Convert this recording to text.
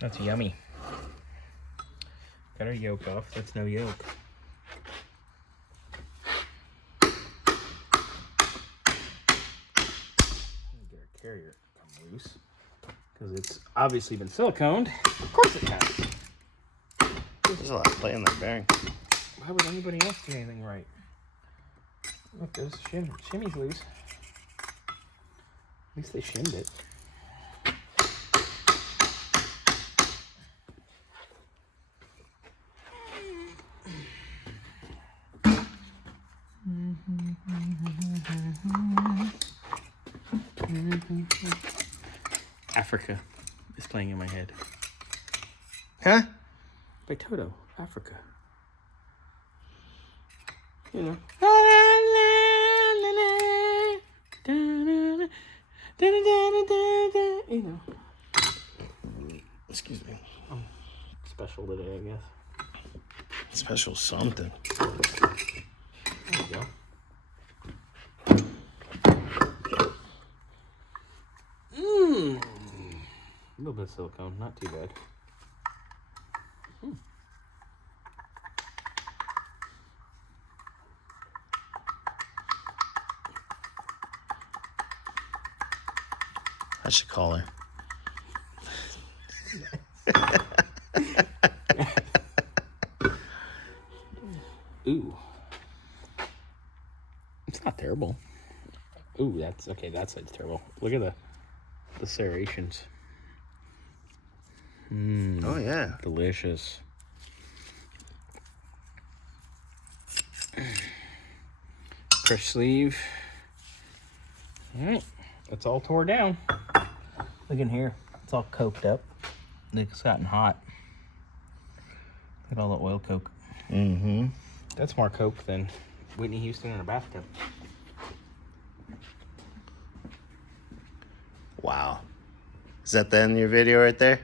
That's yummy. Got our yolk off. That's no yolk. Get our carrier come loose because it's obviously been siliconed. Of course it has. There's a lot of play in that bearing. Why would anybody else do anything right? Look, there's shimmy's loose. At least they shimmed it. Africa is playing in my head. Huh? By Toto, Africa. You know. You know. Excuse me. Special today, I guess. Special something. There you go. A little bit of silicone, not too bad. I should call her. Ooh. It's not terrible. Ooh, that's okay. That side's terrible. Look at the serrations. Oh, yeah. Delicious. Fresh sleeve. All right. It's all tore down. Look in here. It's all coked up. It's gotten hot. Look at all the oil coke. Mm-hmm. That's more coke than Whitney Houston in a bathtub. Wow. Is that the end of your video right there?